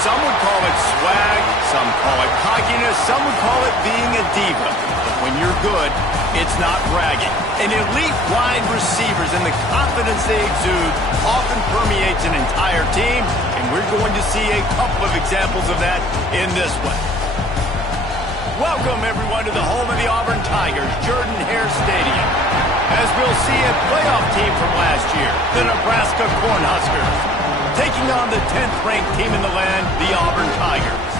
Some would call it swag, some call it cockiness, some would call it being a diva. But when you're good, it's not bragging. An elite wide receivers and the confidence they exude often permeates an entire team, and we're going to see a couple of examples of that in this one. Welcome, everyone, to the home of the Auburn Tigers, Jordan-Hare Stadium. As we'll see a playoff team from last year, the Nebraska Cornhuskers, taking on the 10th-ranked team in the land, the Auburn Tigers.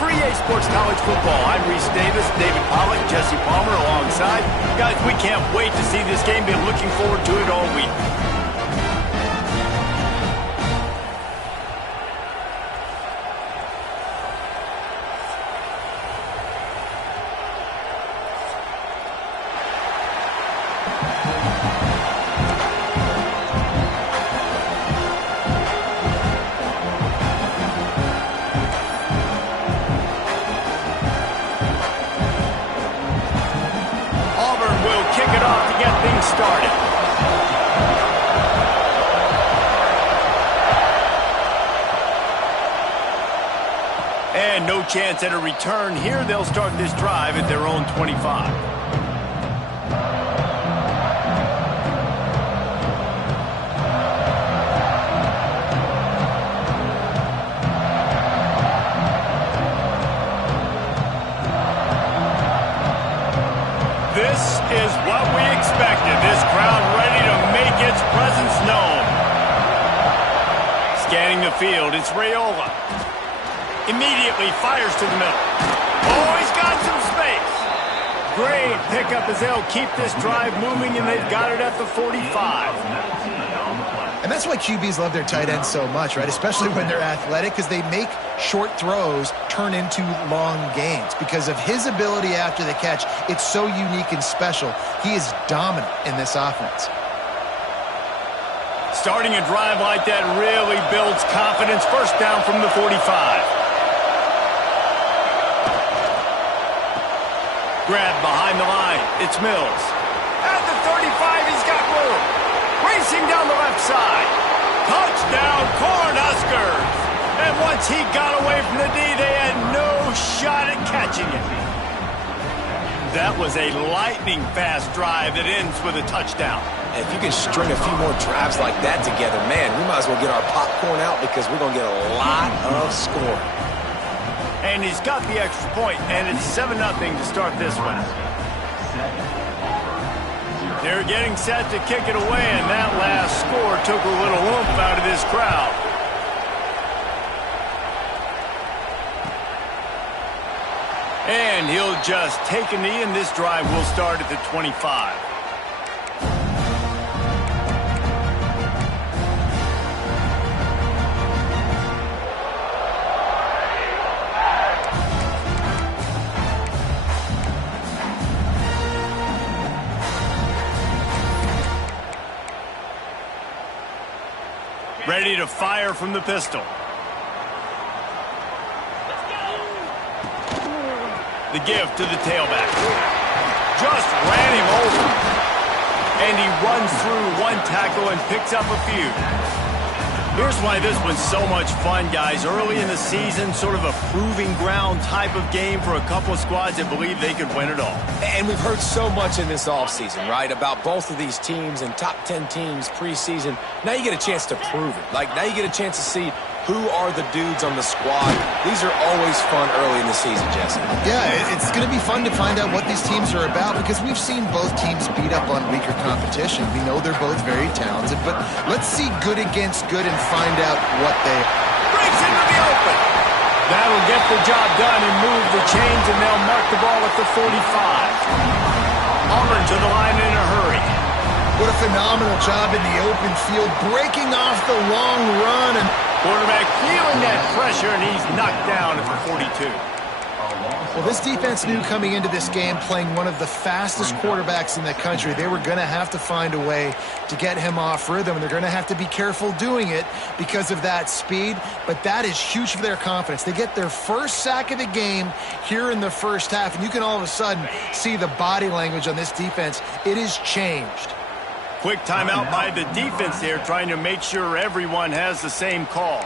For EA Sports College Football, I'm Reese Davis, David Pollack, Jesse Palmer alongside. Guys, we can't wait to see this game. Been looking forward to it all week. Started. And no chance at a return here. They'll start this drive at their own 25. This is what we expected. This crowd ready to make its presence known. Scanning the field, it's Raiola. Immediately fires to the middle. Oh, he's got some space. Great pickup as they'll keep this drive moving, and they've got it at the 45. And that's why QBs love their tight ends so much, right? Especially when they're athletic, because they make short throws turn into long gains. Because of his ability after the catch, it's so unique and special. He is dominant in this offense. Starting a drive like that really builds confidence. First down from the 45. Grab behind the line. It's Mills. At the 35, he's got room. Racing down the left side. Touchdown, Cornhuskers. And once he got away from the D, they had no shot at catching it. That was a lightning-fast drive that ends with a touchdown. If you can string a few more drives like that together, man, we might as well get our popcorn out because we're going to get a lot of scoring. And he's got the extra point, and it's 7-0 to start this one. They're getting set to kick it away, and that last score took a little oomph out of this crowd. And he'll just take a knee, and this drive will start at the 25. Ready to fire from the pistol. The give to the tailback. Just ran him over. And he runs through one tackle and picks up a few. Here's why this was so much fun, guys. Early in the season, sort of a proving ground type of game for a couple of squads that believe they could win it all. And we've heard so much in this offseason, right, about both of these teams and top 10 teams preseason. Now you get a chance to prove it. Like, now you get a chance to see who are the dudes on the squad. These are always fun early in the season, Jesse. Yeah, it's going to be fun to find out what these teams are about because we've seen both teams beat up on weaker competition. We know they're both very talented, but let's see good against good and find out what they are. Breaks into the open. That'll get the job done and move the chains, and they'll mark the ball at the 45. Auburn to the line in a hurry. What a phenomenal job in the open field, breaking off the long run. And quarterback feeling that pressure, and he's knocked down at the 42. Well, this defense knew coming into this game, playing one of the fastest quarterbacks in the country, they were going to have to find a way to get him off rhythm, and they're going to have to be careful doing it because of that speed, but that is huge for their confidence. They get their first sack of the game here in the first half, and you can all of a sudden see the body language on this defense. It is changed. Quick timeout by the defense there, trying to make sure everyone has the same call.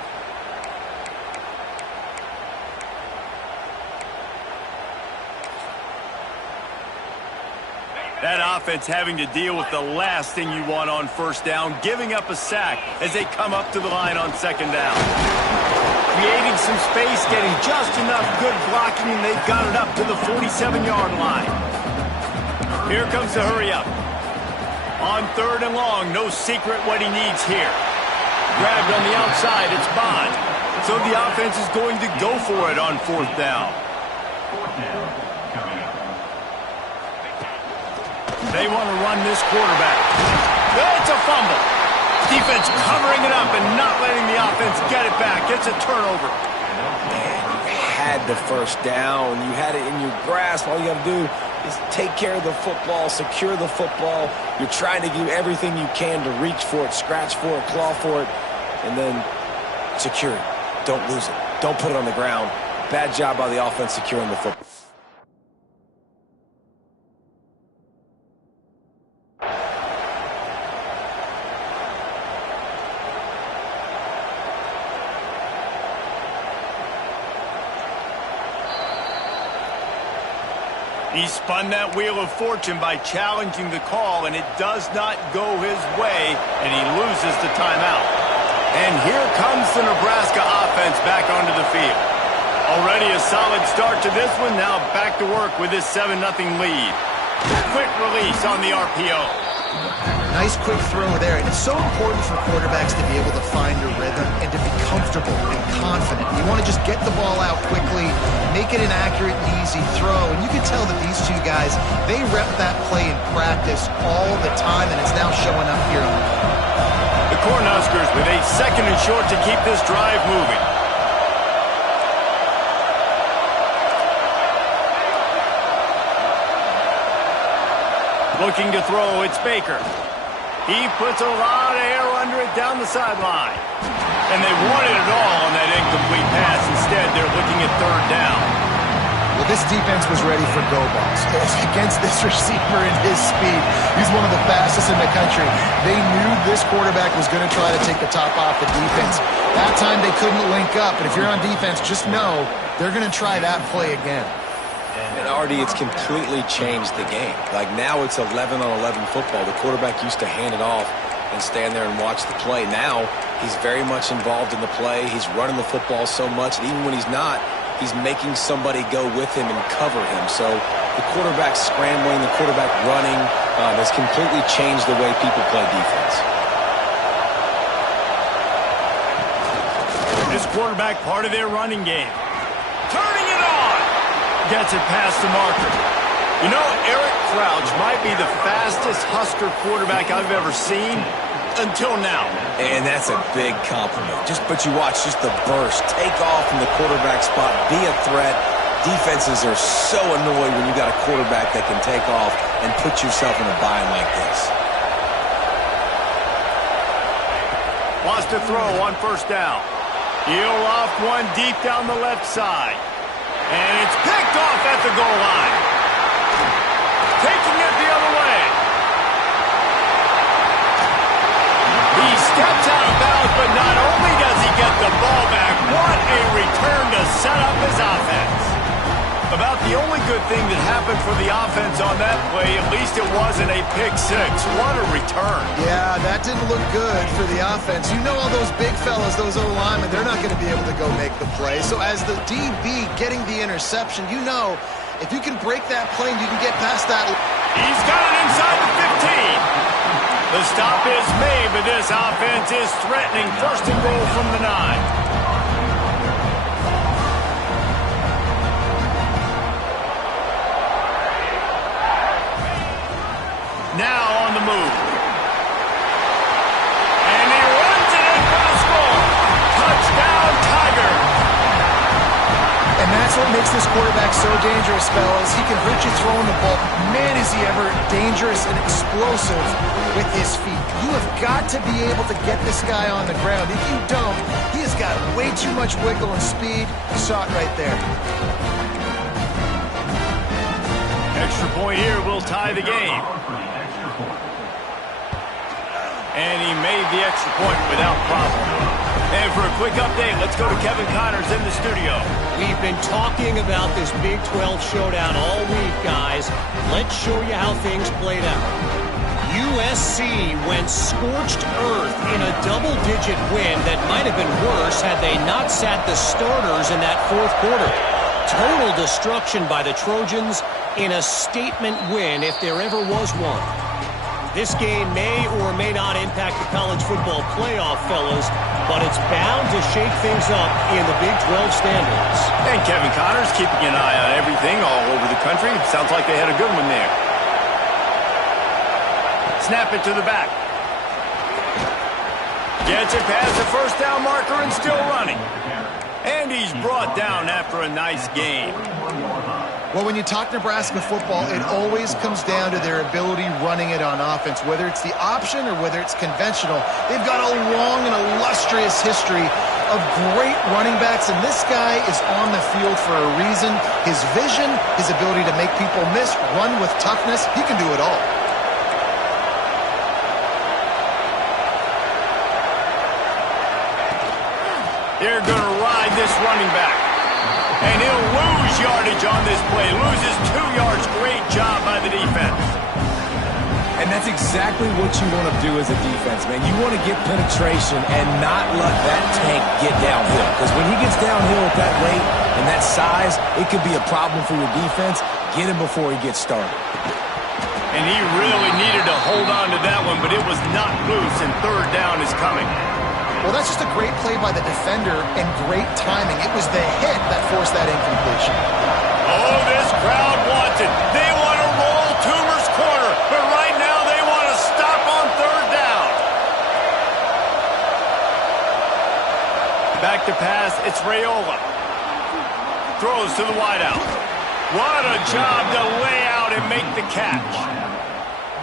That offense having to deal with the last thing you want on first down, giving up a sack as they come up to the line on second down. Creating some space, getting just enough good blocking, and they've got it up to the 47-yard line. Here comes the hurry up. On third and long, no secret what he needs here. Grabbed on the outside, it's Bond. So the offense is going to go for it on fourth down. They want to run this quarterback. It's a fumble. Defense covering it up and not letting the offense get it back. It's a turnover. Man, you had the first down. You had it in your grasp. All you got to do is take care of the football, secure the football. You're trying to do everything you can to reach for it, scratch for it, claw for it, and then secure it. Don't lose it. Don't put it on the ground. Bad job by the offense securing the football. He spun that wheel of fortune by challenging the call, and it does not go his way, and he loses the timeout. And here comes the Nebraska offense back onto the field. Already a solid start to this one, now back to work with this 7-0 lead. Quick release on the RPO. Nice quick throw there, and it's so important for quarterbacks to be able to find a rhythm and to be comfortable and confident. You want to just get the ball out quickly, make it an accurate and easy throw, and you can tell that these two guys, they rep that play in practice all the time, and it's now showing up here on the field. The Cornhuskers with a second and short to keep this drive moving. Looking to throw, it's Baker. He puts a lot of air under it down the sideline. And they wanted it all on that incomplete pass. Instead, they're looking at third down. Well, this defense was ready for go balls. Against this receiver and his speed, he's one of the fastest in the country. They knew this quarterback was going to try to take the top off the defense. That time they couldn't link up, but if you're on defense, just know they're going to try that play again. And Artie, it's completely changed the game. Like now it's 11-on-11 football. The quarterback used to hand it off and stand there and watch the play. Now he's very much involved in the play. He's running the football so much, and even when he's not, he's making somebody go with him and cover him. So the quarterback scrambling, the quarterback running has completely changed the way people play defense. This quarterback part of their running game. Turning it on. Gets it past the marker. You know, Eric Crouch might be the fastest Husker quarterback I've ever seen until now. And that's a big compliment. But you watch just the burst, take off from the quarterback spot, be a threat. Defenses are so annoyed when you got a quarterback that can take off and put yourself in a bind like this. Wants to throw on first down. He'll loft one deep down the left side. And it's picked off at the goal line. Taking it the other way. He steps out of bounds, but not only does he get the ball back, what a return to set up his offense. About the only good thing that happened for the offense on that play, at least it wasn't a pick six. What a return. Yeah, that didn't look good for the offense. You know all those big fellas, those O-linemen, they're not going to be able to go make the play. So as the DB getting the interception, you know if you can break that play and you can get past that. He's got it inside the 15. The stop is made, but this offense is threatening first and goal from the 9. Now on the move. And he runs it in for the score. Touchdown, Tiger. And that's what makes this quarterback so dangerous, fellas. He can hurt you throwing the ball. Man, is he ever dangerous and explosive with his feet. You have got to be able to get this guy on the ground. If you don't, he has got way too much wiggle and speed. You saw it right there. Extra point here will tie the game. And he made the extra point without problem. And for a quick update, let's go to Kevin Connors in the studio. We We've been talking about this Big 12 showdown all week, guys. Let's show you how things played out. USC went scorched earth in a double-digit win that might have been worse had they not sat the starters in that fourth quarter. Total destruction by the Trojans in a statement win if there ever was one. This game may or may not impact the college football playoff, fellas, but it's bound to shake things up in the Big 12 standings. And Kevin Connors keeping an eye on everything all over the country. Sounds like they had a good one there. Snap it to the back. Gets it past the first down marker and still running. And he's brought down after a nice game. Well, when you talk Nebraska football, it always comes down to their ability running it on offense, whether it's the option or whether it's conventional. They've got a long and illustrious history of great running backs, and this guy is on the field for a reason. His vision, his ability to make people miss, run with toughness, he can do it all. They're going to ride this running back. And he'll lose yardage on this play. Loses 2 yards. Great job by the defense. And that's exactly what you want to do as a defense, man. You want to get penetration and not let that tank get downhill. Because when he gets downhill at that rate and that size, it could be a problem for your defense. Get him before he gets started. And he really needed to hold on to that one, but it was not loose, and third down is coming. Well, that's just a great play by the defender and great timing. It was the hit that forced that incompletion. Oh, this crowd wants it. They want to roll Toomer's corner, but right now they want to stop on third down. Back to pass, it's Raiola. Throws to the wideout. What a job to lay out and make the catch.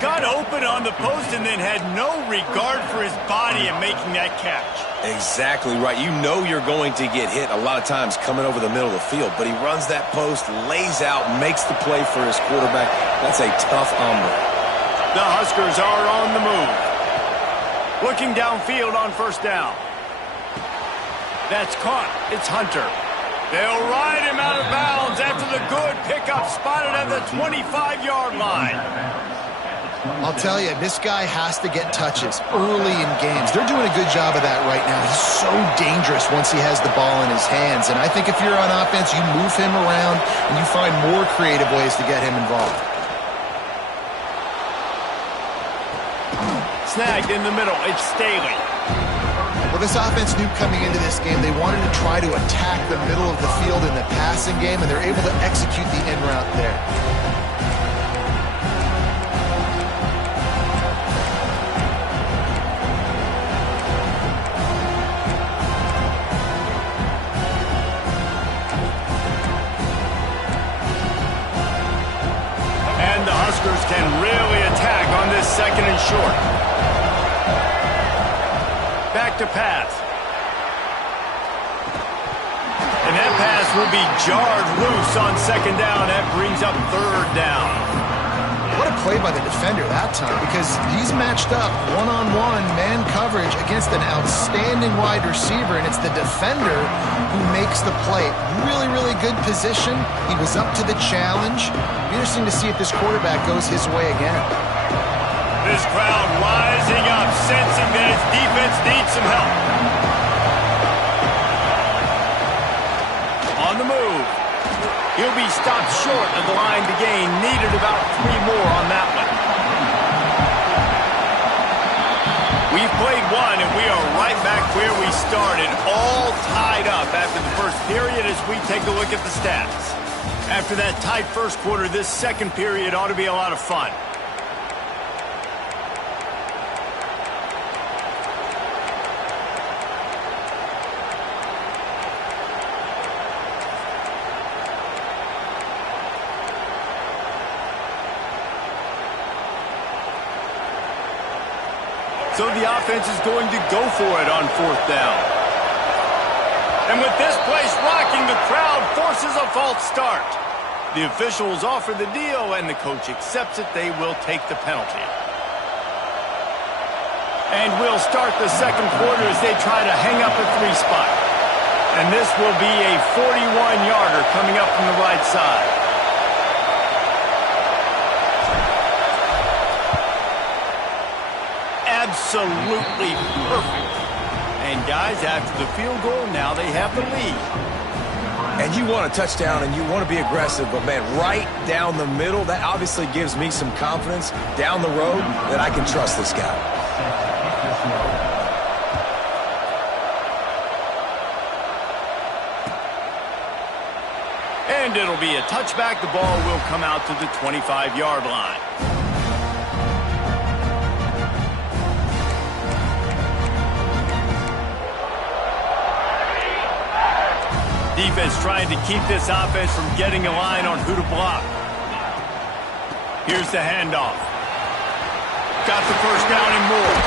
Got open on the post and then had no regard for his body in making that catch. Exactly right. You know you're going to get hit a lot of times coming over the middle of the field, but he runs that post, lays out, makes the play for his quarterback. That's a tough hombre. The Huskers are on the move. Looking downfield on first down. That's caught. It's Hunter. They'll ride him out of bounds after the good pickup spotted at the 25-yard line. I'll tell you, this guy has to get touches early in games. They're doing a good job of that right now. He's so dangerous once he has the ball in his hands. And I think if you're on offense, you move him around and you find more creative ways to get him involved. Snagged in the middle. It's Staley. Well, this offense knew coming into this game they wanted to try to attack the middle of the field in the passing game, and they're able to execute the in route there. Can really attack on this second and short. Back to pass. And that pass will be jarred loose on second down. That brings up third down. What a play by the defender that time, because he's matched up one-on-one man coverage against an outstanding wide receiver, and it's the defender who makes the play. Really, really good position. He was up to the challenge. Be interesting to see if this quarterback goes his way again. This crowd rising up, sensing that its defense needs some help. On the move. He'll be stopped short of the line to gain. Needed about 3 more on that one. We've played one, and we are right back where we started, all tied up after the first period as we take a look at the stats. After that tight first quarter, this second period ought to be a lot of fun. So the offense is going to go for it on fourth down. And with this place rocking, the crowd forces a false start. The officials offer the deal, and the coach accepts it. They will take the penalty. And we'll start the second quarter as they try to hang up a 3 spot. And this will be a 41-yarder. coming up from the right side. Absolutely perfect. And guys, after the field goal, now they have the lead. And you want a touchdown and you want to be aggressive, but man, right down the middle, that obviously gives me some confidence down the road that I can trust this guy. And it'll be a touchback. The ball will come out to the 25-yard line. Defense trying to keep this offense from getting a line on who to block. Here's the handoff. Got the first down and more.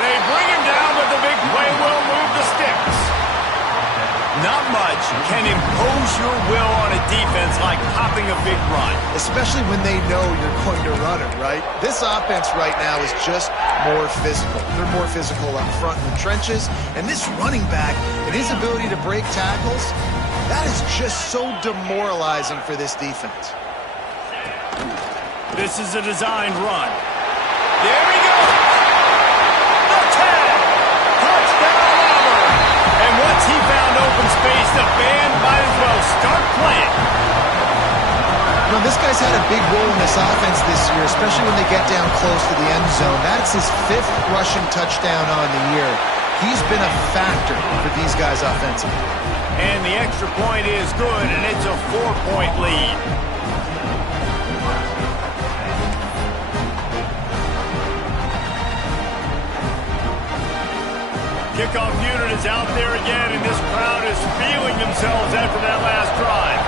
They bring him down, but the big play will move the sticks. Not much can impose your will on a defense like popping a big run. Especially when they know you're going to run it, right? This offense right now is just more physical. They're more physical up front in the trenches. And this running back and his ability to break tackles, that is just so demoralizing for this defense. This is a designed run. There he goes. The tag. Touchdown, Auburn. And once he found open space, the band might as well start playing. You know, this guy's had a big role in this offense this year, especially when they get down close to the end zone. That's his 5th rushing touchdown on the year. He's been a factor for these guys offensively. And the extra point is good, and it's a 4-point lead. Kickoff unit is out there again, and this crowd is feeling themselves after that last drive.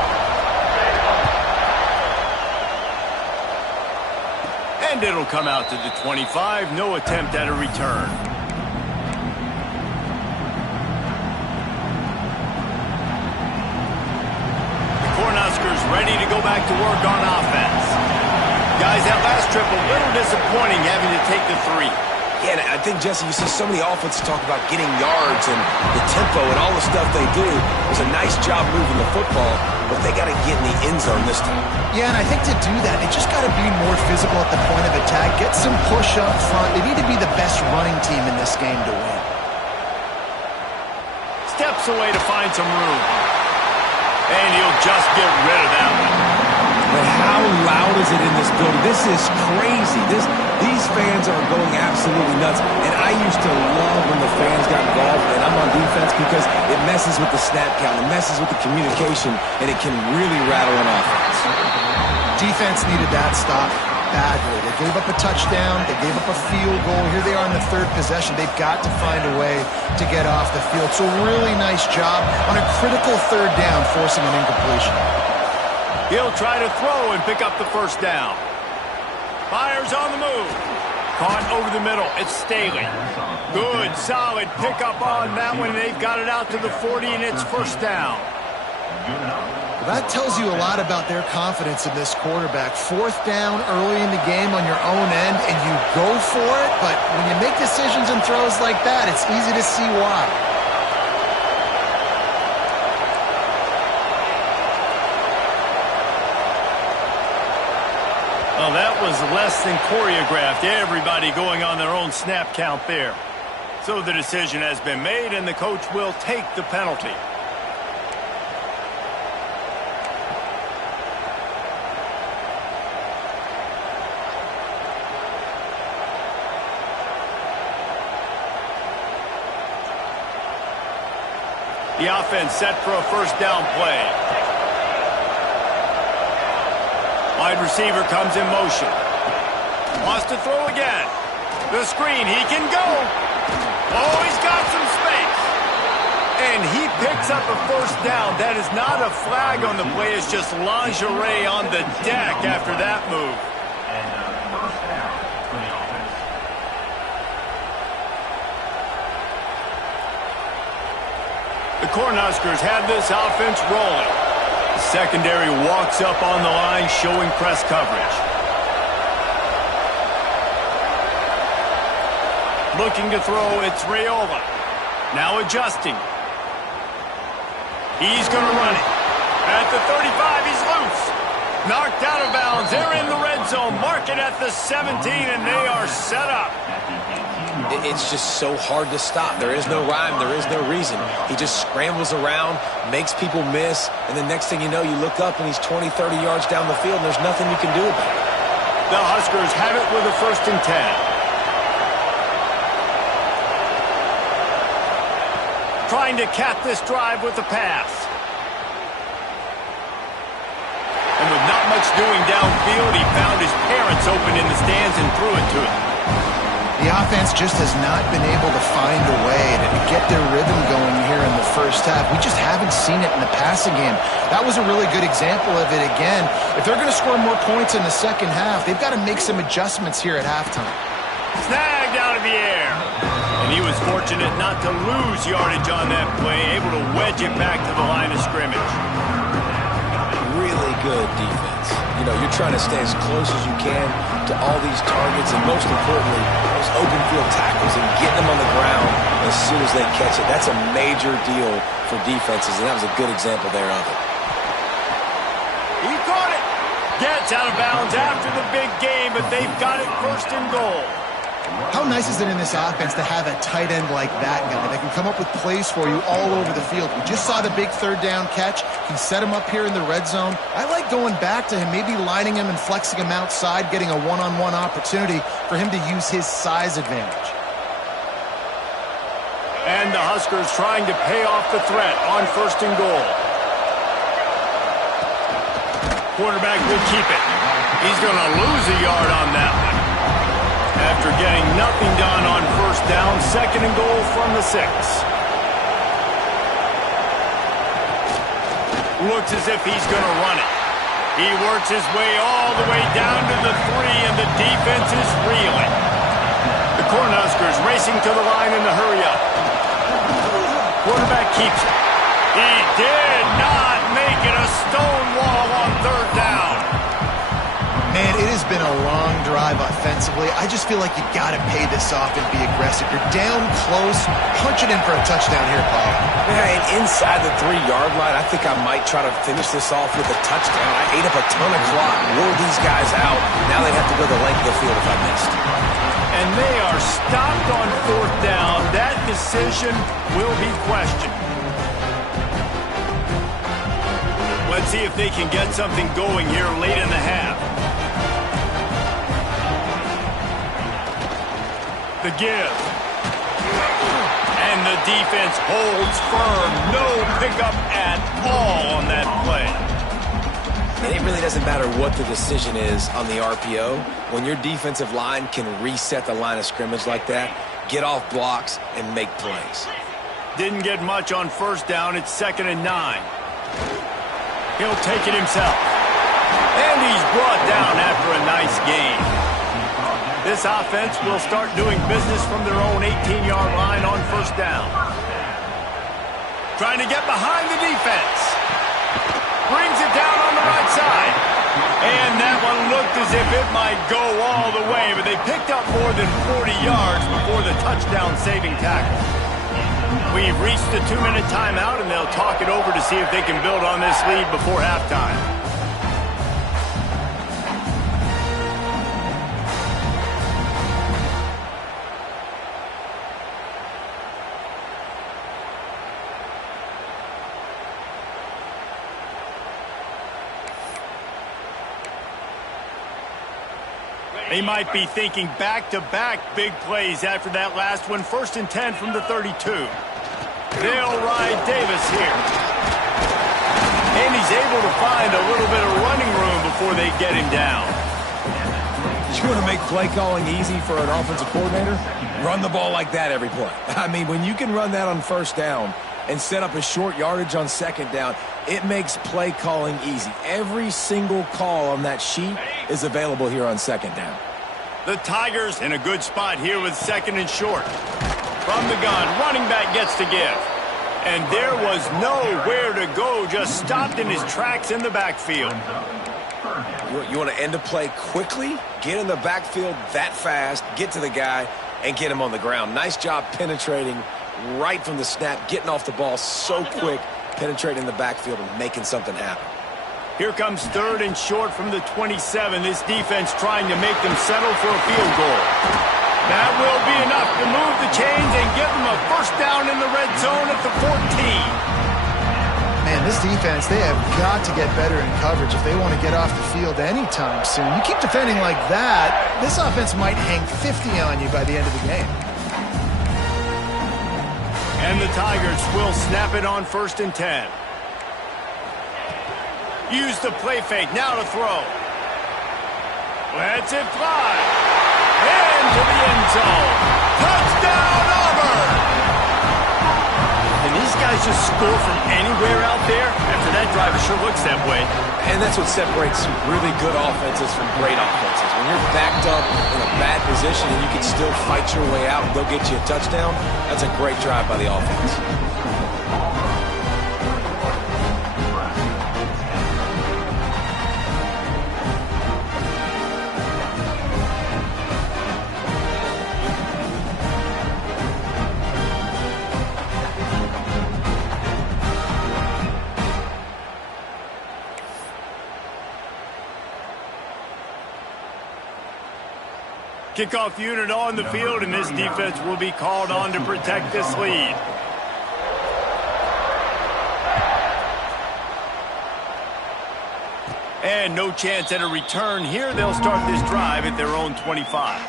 And it'll come out to the 25. No attempt at a return. The Cornhuskers ready to go back to work on offense. Guys, that last trip a little disappointing having to take the 3. Yeah, and I think, Jesse, you see so many offenses talk about getting yards and the tempo and all the stuff they do. It was a nice job moving the football, but they got to get in the end zone this time. Yeah, and I think to do that, they just got to be more physical at the point of attack, get some push up front. They need to be the best running team in this game to win. Steps away to find some room. And he'll just get rid of that one. But how loud is it in this building? This is crazy. These fans are going absolutely nuts. And I used to love when the fans got involved, and I'm on defense, because it messes with the snap count, it messes with the communication, and it can really rattle an offense. Defense needed that stop badly. They gave up a touchdown. They gave up a field goal. Here they are in the 3rd possession. They've got to find a way to get off the field. So really nice job on a critical 3rd down, forcing an incompletion. He'll try to throw and pick up the first down. Fires on the move. Caught over the middle. It's Staley. Good, solid pickup on that one. They've got it out to the 40, and it's first down. That tells you a lot about their confidence in this quarterback. 4th down early in the game on your own end, and you go for it. But when you make decisions and throws like that, it's easy to see why. Well, that was less than choreographed. Everybody going on their own snap count there. So the decision has been made, and the coach will take the penalty. The offense set for a first down play. Wide receiver comes in motion. Wants to throw again. The screen, he can go. Oh, he's got some space. And he picks up a first down. That is not a flag on the play. It's just lingerie on the deck after that move. The Cornhuskers have this offense rolling. The secondary walks up on the line, showing press coverage. Looking to throw, it's Raiola. Now adjusting. He's going to run it. At the 35, he's loose. Knocked out of bounds. They're in the red zone. Mark it at the 17, and they are set up. It's just so hard to stop. There is no rhyme. There is no reason. He just scrambles around, makes people miss, and the next thing you know, you look up and he's 20, 30 yards down the field, and there's nothing you can do about it. The Huskers have it with a 1st and 10. Trying to cap this drive with the pass. And with not much doing downfield, he found his parents open in the stands and threw it to him. The offense just has not been able to find a way to get their rhythm going here in the first half. We just haven't seen it in the passing game. That was a really good example of it again. If they're going to score more points in the second half, they've got to make some adjustments here at halftime. Snagged out of the air. And he was fortunate not to lose yardage on that play, able to wedge it back to the line of scrimmage. Really good defense. You know, you're trying to stay as close as you can to all these targets, and most importantly, those open field tackles and getting them on the ground as soon as they catch it. That's a major deal for defenses, and that was a good example there of it. He caught it. Gets out of bounds after the big game, but they've got it 1st and goal. How nice is it in this offense to have a tight end like that guy that can come up with plays for you all over the field? We just saw the big 3rd down catch. He set him up here in the red zone. I like going back to him, maybe lining him and flexing him outside, getting a one-on-one opportunity for him to use his size advantage. And the Huskers trying to pay off the threat on 1st and goal. Quarterback will keep it. He's going to lose a yard on that one. After getting nothing done on 1st down, 2nd and goal from the 6. Looks as if he's going to run it. He works his way all the way down to the 3, and the defense is reeling. The Cornhuskers racing to the line in the hurry-up. Quarterback keeps it. He did not make it a stone wall on 3rd down. Man, it has been a long drive offensively. I just feel like you got to pay this off and be aggressive. You're down close. Punch it in for a touchdown here, Paul. Yeah, and inside the 3-yard line, I think I might try to finish this off with a touchdown. I ate up a ton of clock, wore these guys out. Now they'd have to go the length of the field if I missed. And they are stopped on 4th down. That decision will be questioned. Let's see if they can get something going here late in the half. The give. And the defense holds firm. No pickup at all on that play. And it really doesn't matter what the decision is on the RPO. When your defensive line can reset the line of scrimmage like that, get off blocks and make plays. Didn't get much on 1st down. It's 2nd and 9. He'll take it himself. And he's brought down after a nice gain. This offense will start doing business from their own 18-yard line on 1st down. Trying to get behind the defense. Brings it down on the right side. And that one looked as if it might go all the way, but they picked up more than 40 yards before the touchdown-saving tackle. We've reached the 2-minute timeout, and they'll talk it over to see if they can build on this lead before halftime. They might be thinking back-to-back big plays after that last one. 1st and 10 from the 32. They'll ride Davis here. And he's able to find a little bit of running room before they get him down. You want to make play calling easy for an offensive coordinator? Run the ball like that every play. I mean, when you can run that on 1st down and set up a short yardage on 2nd down, it makes play calling easy. Every single call on that sheet is available here on 2nd down. The Tigers in a good spot here with 2nd and short. From the gun, running back gets to give. And there was nowhere to go, just stopped in his tracks in the backfield. You want to end a play quickly, get in the backfield that fast, get to the guy, and get him on the ground. Nice job penetrating right from the snap, getting off the ball so quick, penetrating the backfield and making something happen. Here comes 3rd and short from the 27. This defense trying to make them settle for a field goal. That will be enough to move the chains and give them a first down in the red zone at the 14. Man, this defense, they have got to get better in coverage if they want to get off the field anytime soon. You keep defending like that, this offense might hang 50 on you by the end of the game. And the Tigers will snap it on 1st and 10. Use the play fake, now to throw. Lets it fly. Into the end zone. Touchdown, Auburn! And these guys just score from anywhere out there. After that drive, it sure looks that way. And that's what separates really good offenses from great offenses. When you're backed up in a bad position and you can still fight your way out and go get you a touchdown, that's a great drive by the offense. Kickoff unit on the field, and this defense will be called on to protect this lead. And no chance at a return here. They'll start this drive at their own 25.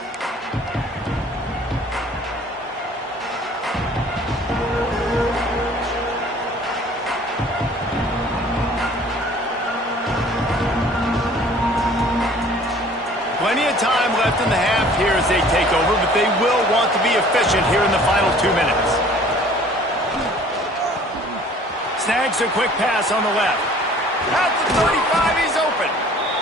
Plenty of time left in the half here as they take over, but they will want to be efficient here in the final 2 minutes. Snags a quick pass on the left. At the 35, he's open.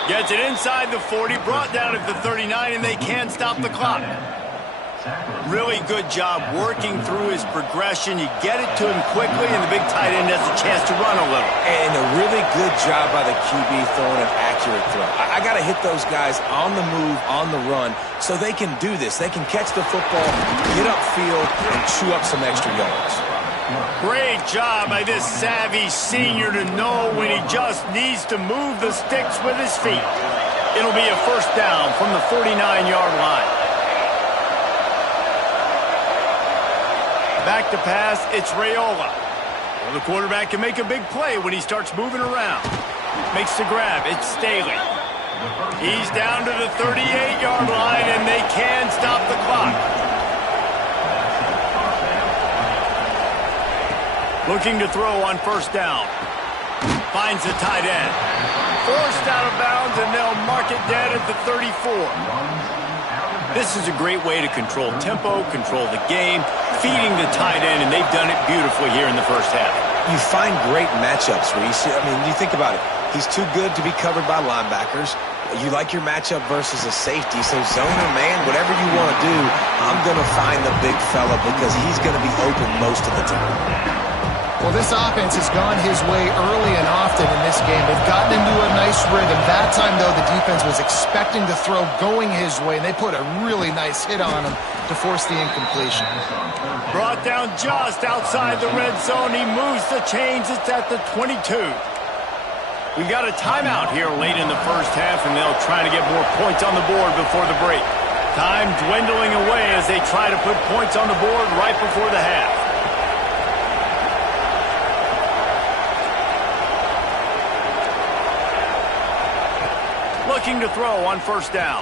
Gets it inside the 40, brought down at the 39, and they can't stop the clock. Really good job working through his progression. You get it to him quickly, and the big tight end has a chance to run a little. And a really good job by the QB throwing an accurate throw. I got to hit those guys on the move, on the run, so they can do this. They can catch the football, get upfield, and chew up some extra yards. Great job by this savvy senior to know when he just needs to move the sticks with his feet. It'll be a first down from the 49-yard line. Back to pass, it's Raiola. Well, the quarterback can make a big play when he starts moving around. Makes the grab, it's Staley. He's down to the 38-yard line, and they can stop the clock. Looking to throw on first down. Finds the tight end. Forced out of bounds, and they'll mark it dead at the 34. This is a great way to control tempo, control the game, feeding the tight end, and they've done it beautifully here in the first half. You find great matchups where you see, you think about it. He's too good to be covered by linebackers. You like your matchup versus a safety, so zone or man, whatever you want to do, I'm going to find the big fella because he's going to be open most of the time. Well, this offense has gone his way early and often in this game. They've gotten into a nice rhythm. That time, though, the defense was expecting the throw going his way, and they put a really nice hit on him to force the incompletion. Brought down just outside the red zone. He moves the chains. It's at the 22. We got a timeout here late in the first half, and they'll try to get more points on the board before the break. Time dwindling away as they try to put points on the board right before the half. Looking to throw on first down.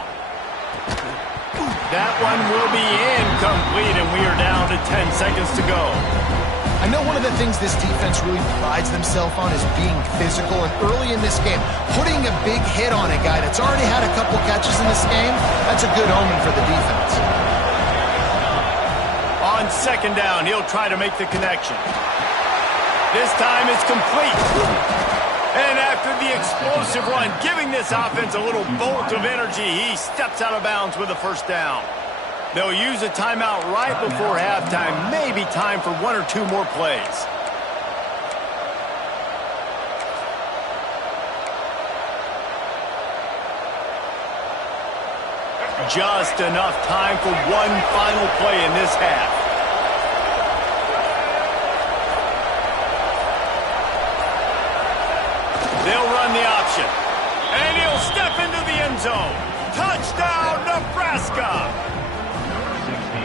That one will be incomplete, and we are down to 10 seconds to go. I know one of the things this defense really prides themselves on is being physical, and early in this game, putting a big hit on a guy that's already had a couple catches in this game, that's a good omen for the defense. On second down, he'll try to make the connection. This time it's complete. And after the explosive run, giving this offense a little bolt of energy, he steps out of bounds with a first down. They'll use a timeout right before halftime. Maybe time for one or two more plays. Just enough time for one final play in this half. They'll run the option. And he'll step into the end zone. Touchdown, Nebraska!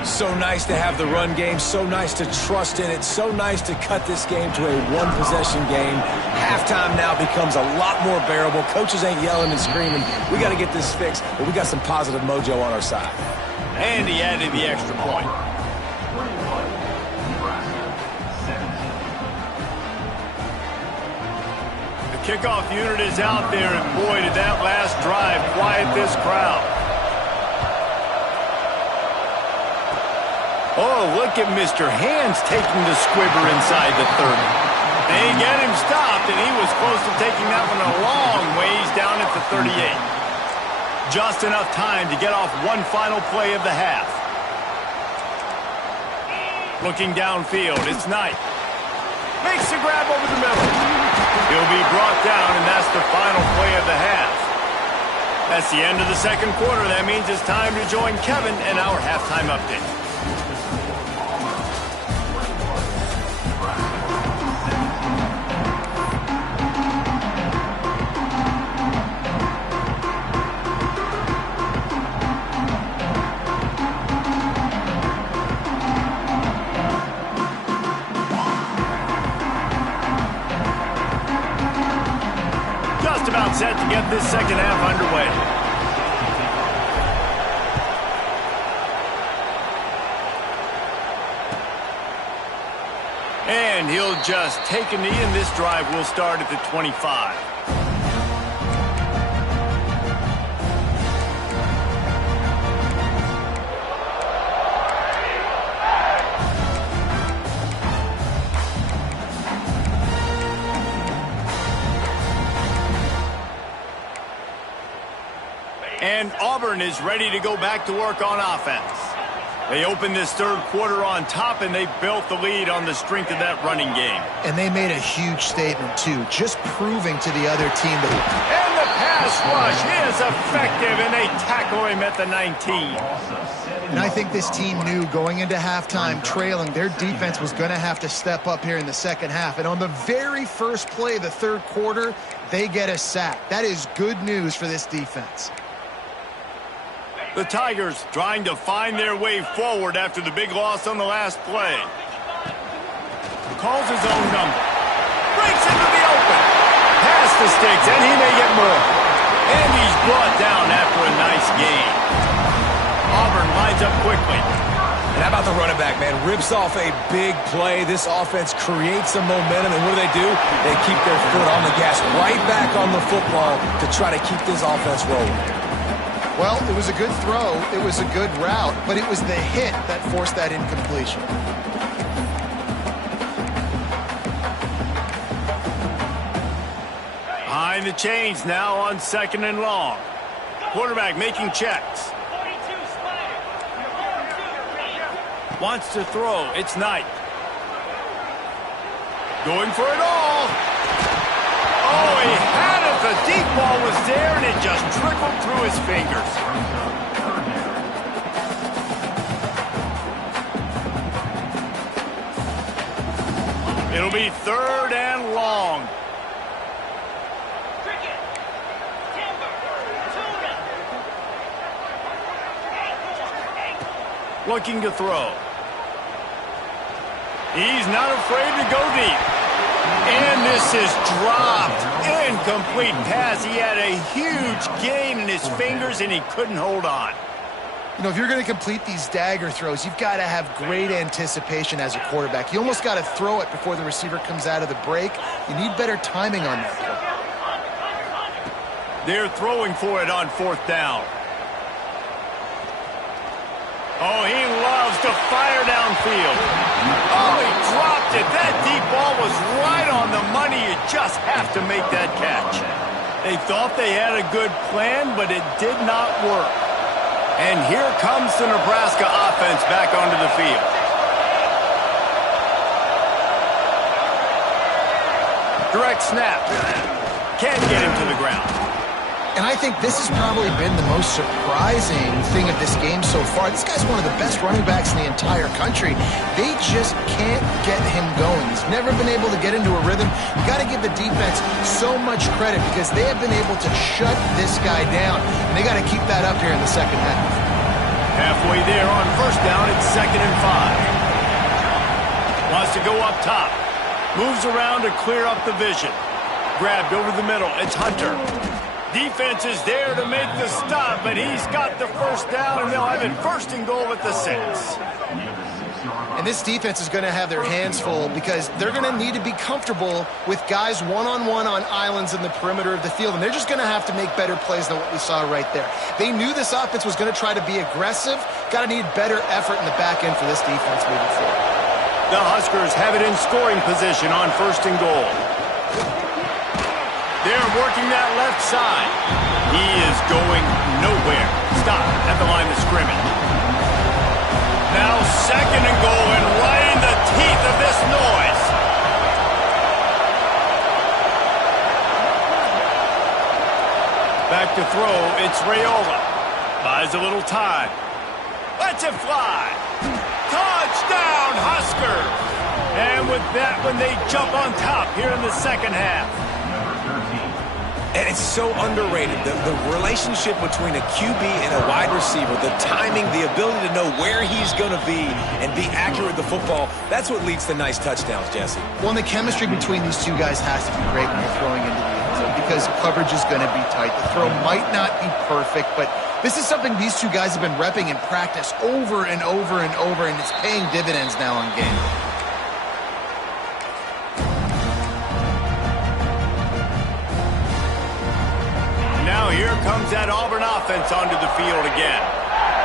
So nice to have the run game, so nice to trust in it, so nice to cut this game to a one-possession game. Halftime now becomes a lot more bearable. Coaches ain't yelling and screaming. We got to get this fixed, but we got some positive mojo on our side. And he added the extra point. The kickoff unit is out there, and boy, did that last drive quiet this crowd. Oh, look at Mr. Hands taking the squibber inside the 30. They get him stopped, and he was close to taking that one a long ways down at the 38. Just enough time to get off one final play of the half. Looking downfield, it's Knight. Makes the grab over the middle. He'll be brought down, and that's the final play of the half. That's the end of the second quarter. That means it's time to join Kevin and our halftime update. About set to get this second half underway. And he'll just take a knee, and this drive will start at the 25. And Auburn is ready to go back to work on offense. They opened this third quarter on top, and they built the lead on the strength of that running game. And they made a huge statement, too, just proving to the other team that... And the pass rush is effective, and they tackle him at the 19. And I think this team knew going into halftime trailing, their defense was going to have to step up here in the second half. And on the very first play of the third quarter, they get a sack. That is good news for this defense. The Tigers trying to find their way forward after the big loss on the last play. Calls his own number. Breaks into the open. Past the sticks, and he may get more. And he's brought down after a nice gain. Auburn lines up quickly. And how about the running back, man? Rips off a big play. This offense creates some momentum, and what do? They keep their foot on the gas, right back on the football to try to keep this offense rolling. Well, it was a good throw, it was a good route, but it was the hit that forced that incompletion. Behind the chains now on 2nd and long. Quarterback making checks. Wants to throw, it's Knight. Going for it all. Oh, he had it. The deep ball was there, and it just trickled through his fingers. It'll be 3rd and long. Looking to throw. He's not afraid to go deep. And this is dropped. Incomplete pass. He had a huge gain in his fingers, and he couldn't hold on. You know, if you're going to complete these dagger throws, you've got to have great anticipation as a quarterback. You almost got to throw it before the receiver comes out of the break. You need better timing on that play. They're throwing for it on 4th down. Oh, he loves to fire downfield. Oh, he dropped it. That deep ball was right on the money. You just have to make that catch. They thought they had a good plan, but it did not work. And here comes the Nebraska offense back onto the field. Direct snap. Can't get him to the ground. And I think this has probably been the most surprising thing of this game so far. This guy's one of the best running backs in the entire country. They just can't get him going. He's never been able to get into a rhythm. You got to give the defense so much credit because they have been able to shut this guy down. And they got to keep that up here in the second half. Halfway there on first down, it's 2nd and 5. Wants to go up top. Moves around to clear up the vision. Grabbed over the middle. It's Hunter. Defense is there to make the stop, but he's got the first down, and they'll have it 1st and goal at the 6. And this defense is going to have their hands full because they're going to need to be comfortable with guys one-on-one on islands in the perimeter of the field, and they're just going to have to make better plays than what we saw right there. They knew this offense was going to try to be aggressive. Got to need better effort in the back end for this defense moving forward. The Huskers have it in scoring position on 1st and goal. They're working that left side. He is going nowhere. Stop at the line of scrimmage. Now 2nd and goal, and right in the teeth of this noise. Back to throw, it's Raiola. Buys a little time. Lets it fly. Touchdown, Huskers! And with that one, they jump on top here in the second half. And it's so underrated. The relationship between a QB and a wide receiver, the timing, the ability to know where he's going to be and be accurate with the football, that's what leads to nice touchdowns, Jesse. Well, and the chemistry between these two guys has to be great when you're throwing into the end zone because coverage is going to be tight. The throw might not be perfect, but this is something these two guys have been repping in practice over and over and over, and it's paying dividends now on game. Here comes that Auburn offense onto the field again.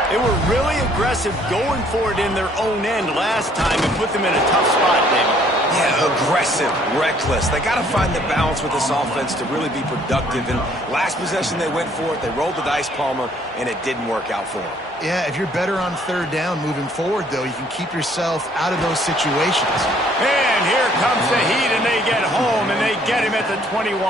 They were really aggressive going for it in their own end last time and put them in a tough spot, David. Yeah, aggressive, reckless. They got to find the balance with this offense to really be productive. And last possession they went for it. They rolled the dice, Palmer, and it didn't work out for them. Yeah, if you're better on 3rd down moving forward, though, you can keep yourself out of those situations. And here comes the heat, and they get home, and they get him at the 21.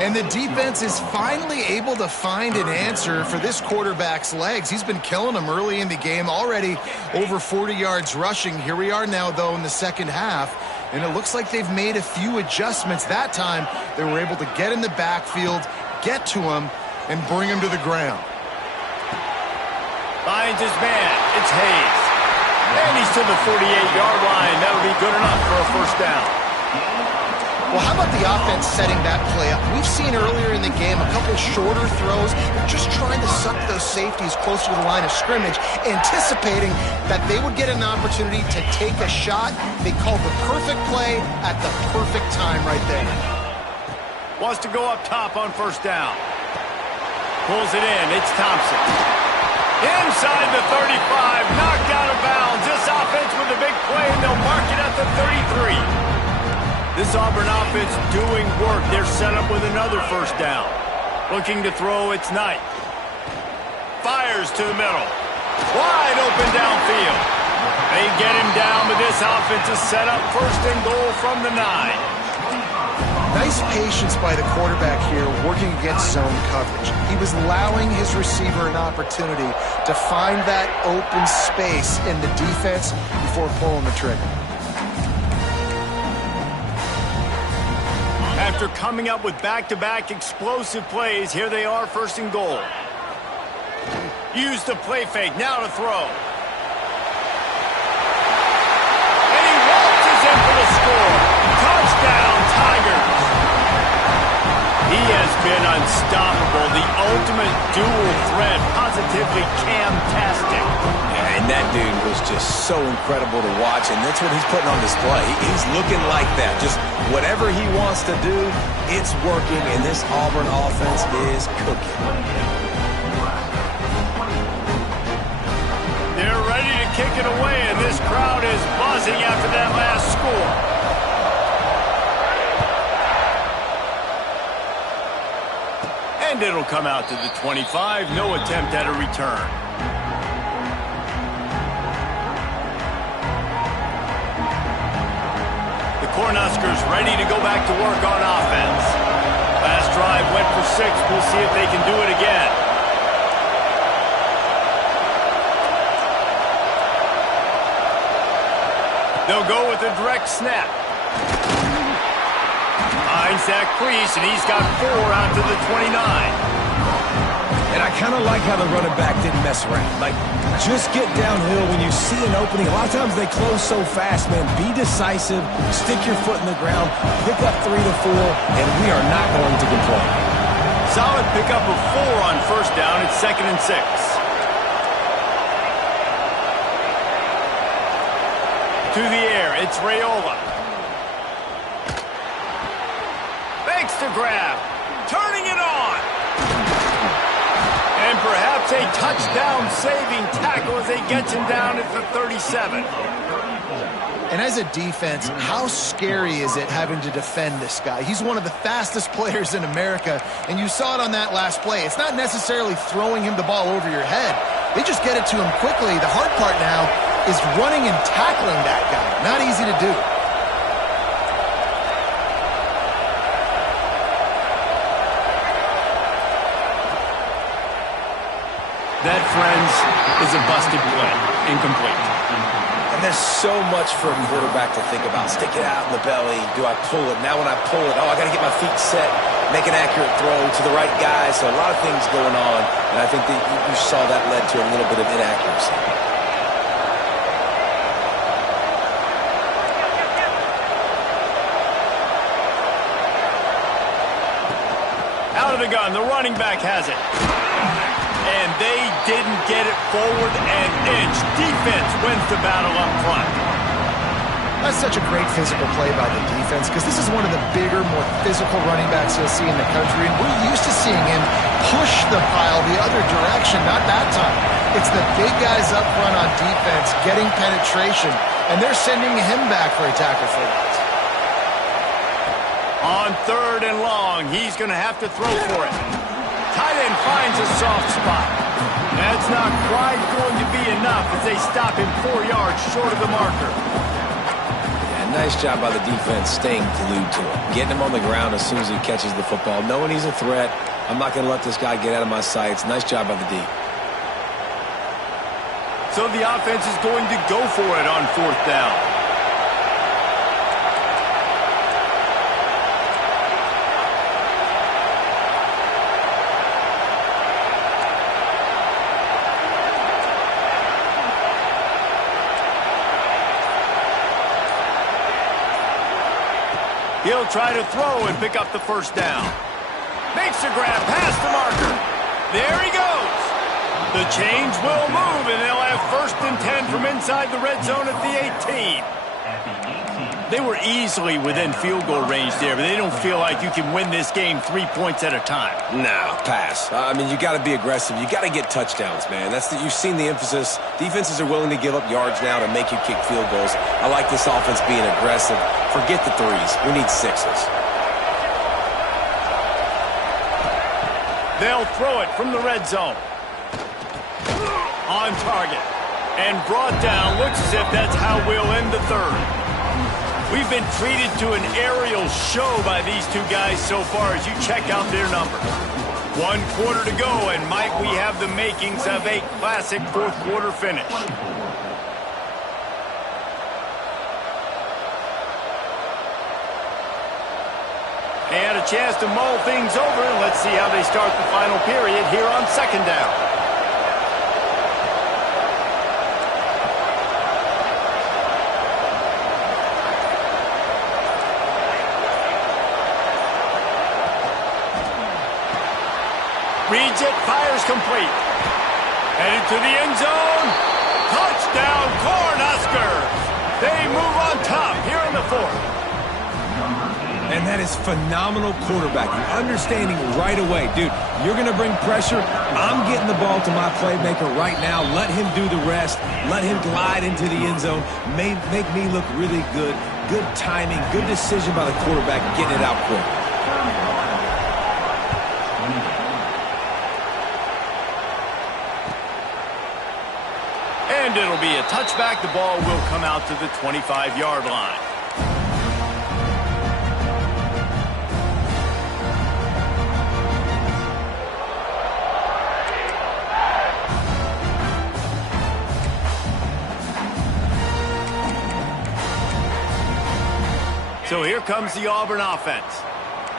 And the defense is finally able to find an answer for this quarterback's legs. He's been killing them early in the game, already over 40 yards rushing. Here we are now, though, in the second half, and it looks like they've made a few adjustments. That time, they were able to get in the backfield, get to him, and bring him to the ground. Finds his man. It's Hayes. And he's to the 48-yard line. That'll be good enough for a 1st down. Well, how about the offense setting that play up? We've seen earlier in the game a couple shorter throws. They're just trying to suck those safeties closer to the line of scrimmage, anticipating that they would get an opportunity to take a shot. They called the perfect play at the perfect time right there. Wants to go up top on 1st down. Pulls it in. It's Thompson. Inside the 35, knocked out of bounds. This offense with a big play, and they'll mark it at the 33. This Auburn offense doing work. They're set up with another 1st down. Looking to throw, it's Knight. Fires to the middle. Wide open downfield. They get him down, but this offense is set up 1st and goal from the 9. Nice patience by the quarterback here working against zone coverage. He was allowing his receiver an opportunity to find that open space in the defense before pulling the trigger. After coming up with back-to-back explosive plays, here they are 1st and goal. Use the play fake, now to throw. And he waltzes in for the score. Touchdown, Tigers. He has been unstoppable, the ultimate dual threat, positively Cam-tastic. And that dude was just so incredible to watch, and that's what he's putting on display. He's looking like that. Just whatever he wants to do, it's working, and this Auburn offense is cooking. They're ready to kick it away, and this crowd is buzzing after that last score. And it'll come out to the 25. No attempt at a return. The Cornhuskers ready to go back to work on offense. Last drive went for 6. We'll see if they can do it again. They'll go with a direct snap. Finds that crease, and he's got 4 out to the 29. And I kind of like how the running back didn't mess around. Like, just get downhill when you see an opening. A lot of times they close so fast, man. Be decisive, stick your foot in the ground, pick up 3 to 4, and we are not going to complain. Solid pickup of 4 on first down. It's 2nd and 6. To the air, it's Raiola. Makes the grab. Turning it on. And perhaps a touchdown-saving tackle as they get him down at the 37. And as a defense, how scary is it having to defend this guy? He's one of the fastest players in America, and you saw it on that last play. It's not necessarily throwing him the ball over your head. They just get it to him quickly. The hard part now is running and tackling that guy. Not easy to do. That, friends, is a busted play. Incomplete. And there's so much for a quarterback to think about. Stick it out in the belly. Do I pull it? Now when I pull it, I got to get my feet set, make an accurate throw to the right guy. So a lot of things going on, and I think that you saw that led to a little bit of inaccuracy. Out of the gun, the running back has it. And they didn't get it forward an inch. Defense wins the battle up front. That's such a great physical play by the defense because this is one of the bigger, more physical running backs you'll see in the country, and we're used to seeing him push the pile the other direction. Not that time. It's the big guys up front on defense getting penetration, and they're sending him back for a tackle for that. On 3rd and long, he's going to have to throw for it. Tight end finds a soft spot. That's not quite going to be enough as they stop him 4 yards short of the marker. Yeah, nice job by the defense staying glued to him. Getting him on the ground as soon as he catches the football. Knowing he's a threat, I'm not going to let this guy get out of my sights. Nice job by the D. So the offense is going to go for it on 4th down. He'll try to throw and pick up the first down. Makes the grab past the marker. There he goes. The chains will move, and they'll have 1st and 10 from inside the red zone at the 18. They were easily within field goal range there, but they don't feel like you can win this game 3 points at a time. No, pass. I mean, you got to be aggressive. You got to get touchdowns, man. You've seen the emphasis. Defenses are willing to give up yards now to make you kick field goals. I like this offense being aggressive. Forget the 3s. We need 6s. They'll throw it from the red zone. On target. And brought down. Looks as if that's how we'll end the 3rd. We've been treated to an aerial show by these two guys so far as you check out their numbers. 1 quarter to go, and might we have the makings of a classic 4th quarter finish. And a chance to mull things over. Let's see how they start the final period here on 2nd down. Reads it, fires complete. Headed to the end zone. Touchdown, Cornhuskers. They move on top here in the 4th. And that is phenomenal quarterbacking. Understanding right away, dude, you're going to bring pressure. I'm getting the ball to my playmaker right now. Let him do the rest. Let him glide into the end zone. Make me look really good. Good timing, good decision by the quarterback, getting it out quick. And it'll be a touchback. The ball will come out to the 25-yard line. comes the Auburn offense.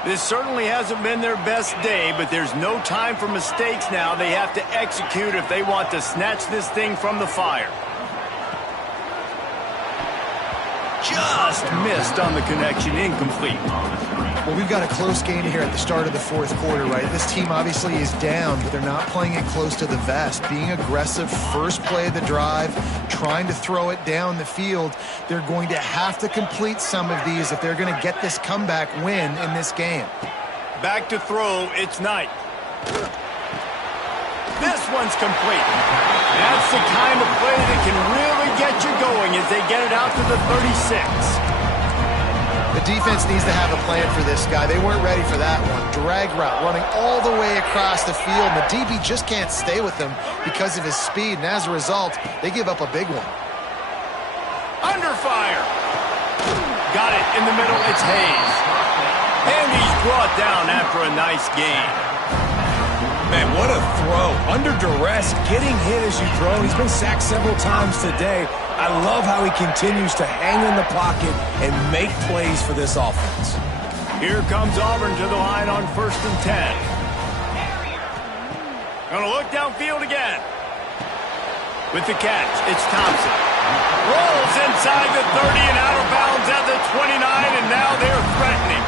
This certainly hasn't been their best day, but there's no time for mistakes now. They have to execute if they want to snatch this thing from the fire. Just missed on the connection, incomplete. Well, we've got a close game here at the start of the fourth quarter, right? This team obviously is down, but they're not playing it close to the vest. Being aggressive, first play of the drive, trying to throw it down the field. They're going to have to complete some of these if they're going to get this comeback win in this game. Back to throw, it's Knight. This one's complete. That's the kind of play that can really get you going as they get it out to the 36. The defense needs to have a plan for this guy. They weren't ready for that one. Drag route running all the way across the field. And the DB just can't stay with him because of his speed. And as a result, they give up a big one. Under fire. Got it in the middle. It's Hayes. And he's brought down after a nice gain. Man, what a throw. Under duress, getting hit as you throw. He's been sacked several times today. I love how he continues to hang in the pocket and make plays for this offense. Here comes Auburn to the line on 1st and 10. Gonna look downfield again. With the catch, it's Thompson. Rolls inside the 30 and out of bounds at the 29, and now they're threatening.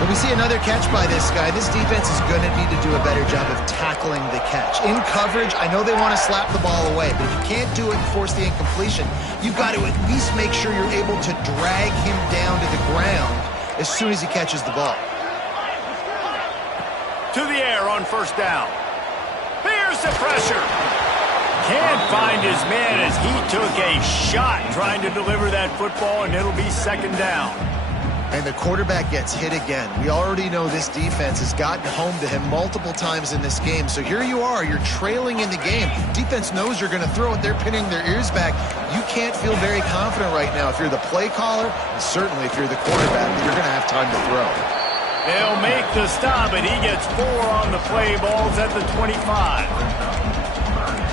When we see another catch by this guy, this defense is going to need to do a better job of tackling the catch. In coverage, I know they want to slap the ball away, but if you can't do it and force the incompletion, you've got to at least make sure you're able to drag him down to the ground as soon as he catches the ball. To the air on 1st down. Here's the pressure. Can't find his man as he took a shot trying to deliver that football, and it'll be 2nd down. And the quarterback gets hit again. We already know this defense has gotten home to him multiple times in this game. So here you are, you're trailing in the game. Defense knows you're going to throw it. They're pinning their ears back. You can't feel very confident right now if you're the play caller, and certainly if you're the quarterback, that you're going to have time to throw. They'll make the stop, and he gets 4 on the play. Ball's at the 25.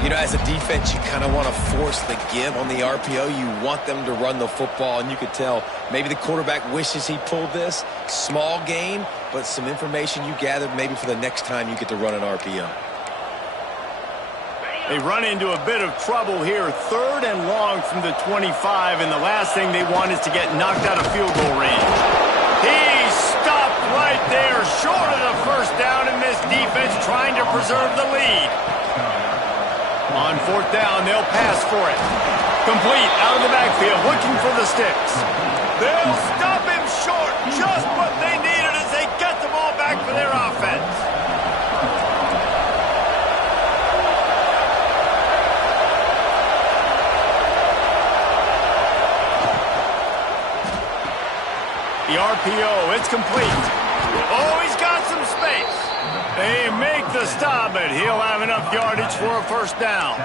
You know, as a defense, you kind of want to force the give on the RPO. You want them to run the football, and you could tell maybe the quarterback wishes he pulled this. Small gain, but some information you gathered maybe for the next time you get to run an RPO. They run into a bit of trouble here. 3rd and long from the 25, and the last thing they want is to get knocked out of field goal range. He's stopped right there, short of the 1st down, and this defense trying to preserve the lead. On 4th down, they'll pass for it. Complete, out of the backfield, looking for the sticks. They'll stop him short, just what they needed as they get the ball back for their offense. The RPO, it's complete. Oh, he's got some space. They make the stop, but he'll have enough yardage for a 1st down.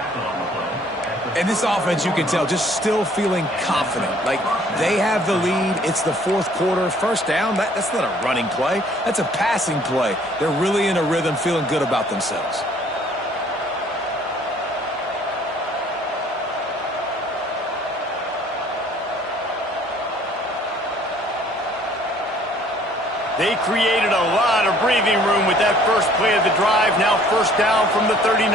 And this offense, you can tell, just still feeling confident. Like, they have the lead. It's the 4th quarter. 1st down, that's not a running play. That's a passing play. They're really in a rhythm, feeling good about themselves. They created a lot of breathing room with that first play of the drive. Now 1st down from the 39.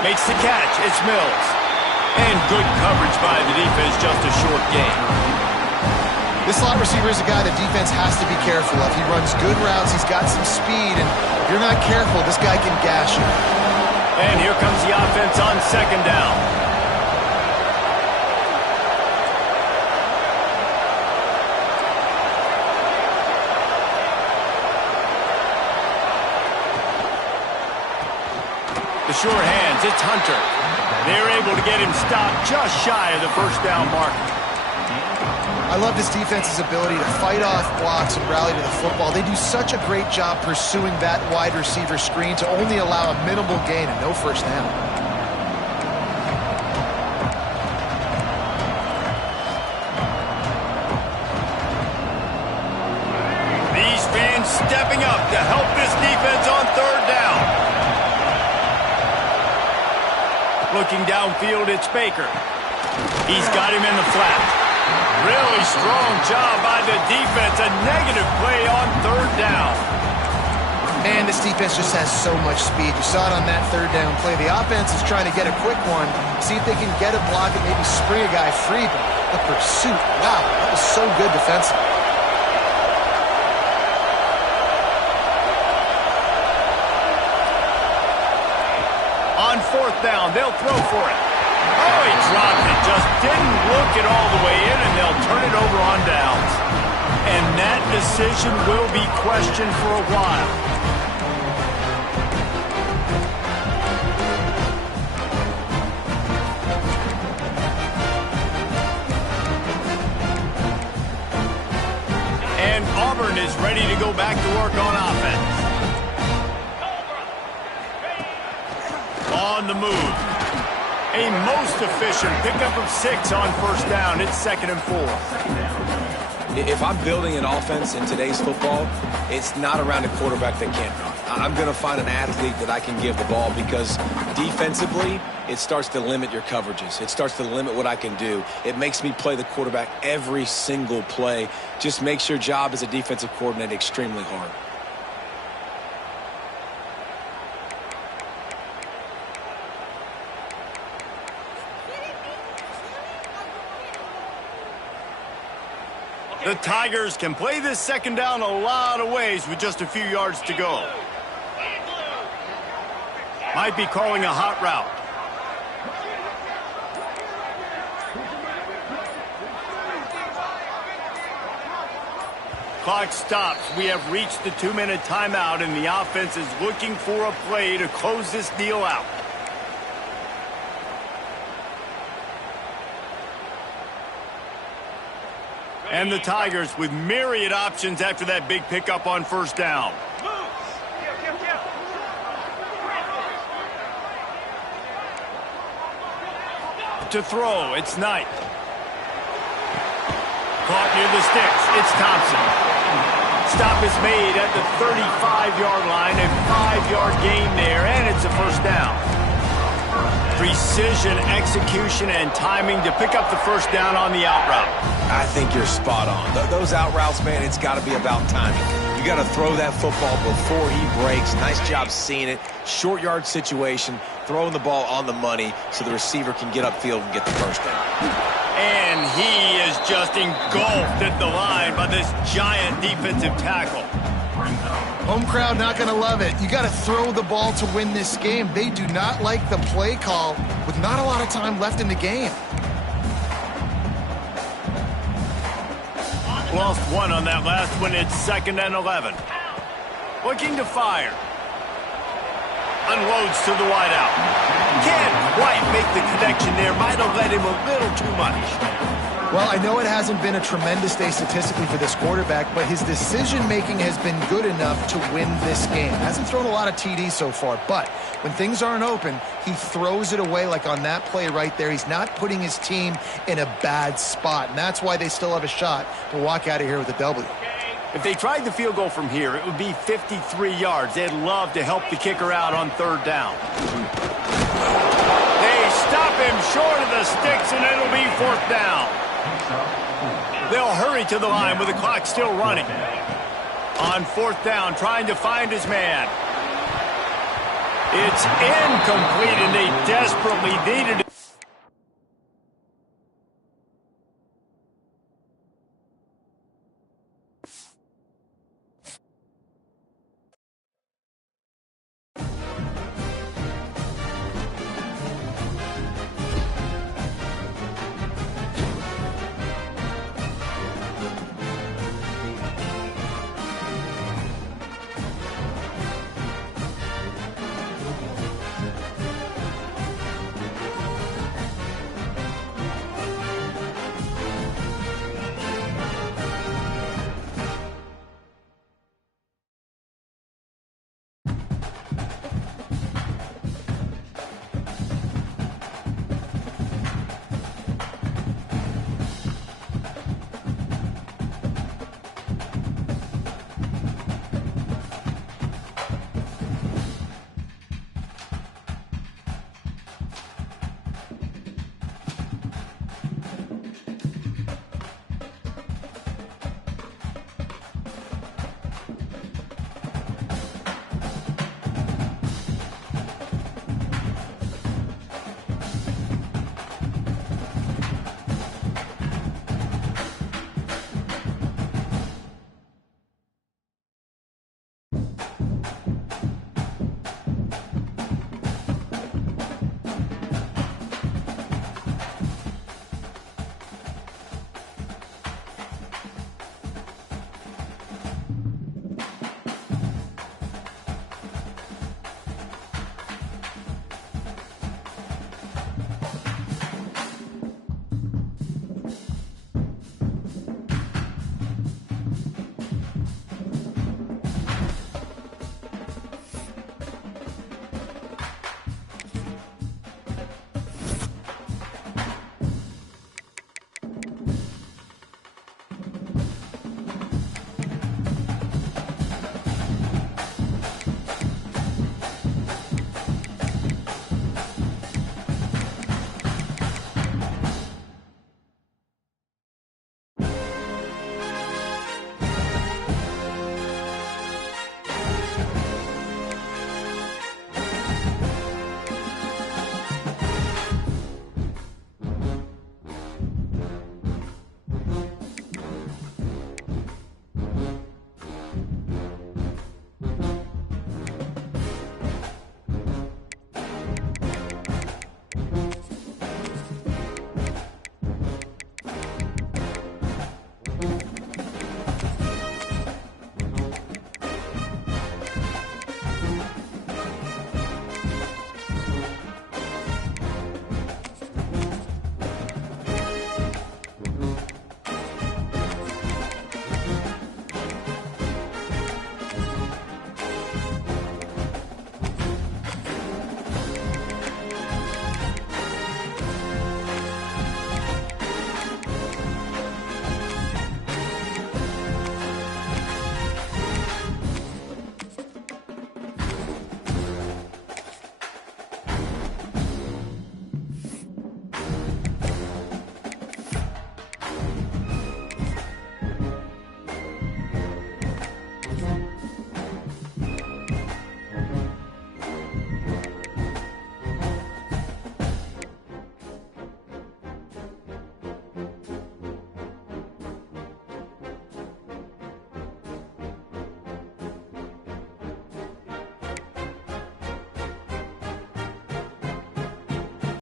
Makes the catch. It's Mills. And good coverage by the defense, just a short gain. This slot receiver is a guy the defense has to be careful of. He runs good routes. He's got some speed, and if you're not careful, this guy can gash you. And here comes the offense on 2nd down. The sure hands, it's Hunter. They're able to get him stopped just shy of the 1st down mark. I love this defense's ability to fight off blocks and rally to the football. They do such a great job pursuing that wide receiver screen to only allow a minimal gain and no 1st down. These fans stepping up to help this defense on 3rd down. looking downfield, it's Baker. He's got him in the flat. Really strong job by the defense. A negative play on third down. And this defense just has so much speed. You saw it on that third down play. The offense is trying to get a quick one, see if they can get a block and maybe spring a guy free. But the pursuit, wow, that was so good defensively. On fourth down, they'll throw for it. Oh, he dropped it. Just didn't look it all the way in, and they'll turn it over on downs. And that decision will be questioned for a while. And Auburn is ready to go back to work on offense. On the move. A most efficient pickup of 6 on first down. It's 2nd and 4. If I'm building an offense in today's football, it's not around a quarterback that can't run. I'm going to find an athlete that I can give the ball because defensively, it starts to limit your coverages. It starts to limit what I can do. It makes me play the quarterback every single play. Just makes your job as a defensive coordinator extremely hard. The Tigers can play this second down a lot of ways with just a few yards to go. Might be calling a hot route. Clock stops. We have reached the 2-minute timeout, and the offense is looking for a play to close this deal out. And the Tigers with myriad options after that big pickup on first down. To throw, it's Knight. Caught near the sticks, it's Thompson. Stop is made at the 35-yard line, a 5-yard gain there, and it's a first down. Precision, execution, and timing to pick up the first down on the out route. I think you're spot on. Those out routes, man, it's got to be about timing. You got to throw that football before he breaks. Nice job seeing it. Short yard situation, throwing the ball on the money so the receiver can get upfield and get the first down. And he is just engulfed at the line by this giant defensive tackle. Home crowd not going to love it. You got to throw the ball to win this game. They do not like the play call with not a lot of time left in the game. Lost one on that last one. It's 2nd and 11. Looking to fire. Unloads to the wideout. Can't quite make the connection there. Might have led him a little too much. Well, I know it hasn't been a tremendous day statistically for this quarterback, but his decision-making has been good enough to win this game. Hasn't thrown a lot of TDs so far, but when things aren't open, he throws it away like on that play right there. He's not putting his team in a bad spot, and that's why they still have a shot to walk out of here with a W. If they tried the field goal from here, it would be 53 yards. They'd love to help the kicker out on third down. They stop him short of the sticks, and it'll be 4th down. They'll hurry to the line with the clock still running. On 4th down, trying to find his man. It's incomplete, and they desperately needed it.